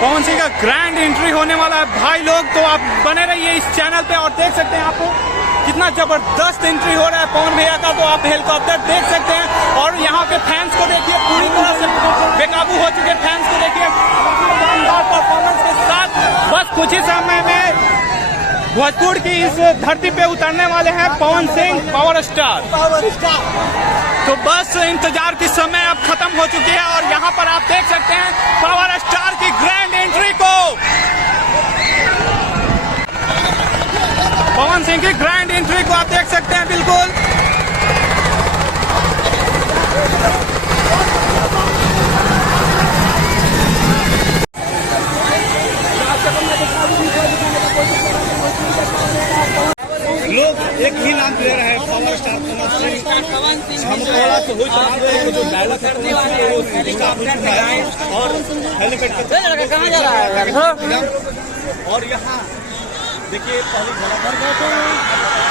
पवन सिंह का grand entry होने वाला है भाई लोग। तो आप बने रहिए इस चैनल पे और देख सकते हैं आपको कितना जबरदस्त एंट्री हो रहा है पवन भैया का। तो आप हेलीकॉप्टर देख सकते हैं और यहाँ के फैंस को देखिए, पूरी तरह से बेकाबू हो चुके फैंस को देखिए, शानदार परफॉर्मेंस के साथ बस कुछ ही समय में भोजपुर की इस धरती पे उतरने वाले हैं पवन सिंह पावर स्टार। तो बस इंतजार की समय अब खत्म हो चुकी है और यहाँ पर आप देख सकते हैं पावर स्टार की ग्रैंड एंट्री को, पवन सिंह की ग्रैंड एंट्री को आप देख सकते हैं बिल्कुल। लोग एक ही नाम ले रहे हैं, पावर स्टार पवन सिंह। हम थोड़ा सा हो चुका है, जो डायलॉग करने वाले हैं वो स्टार हो चुका है और हेलीकॉप्टर कहाँ जा रहा है। और यहाँ देखिए पहली झलक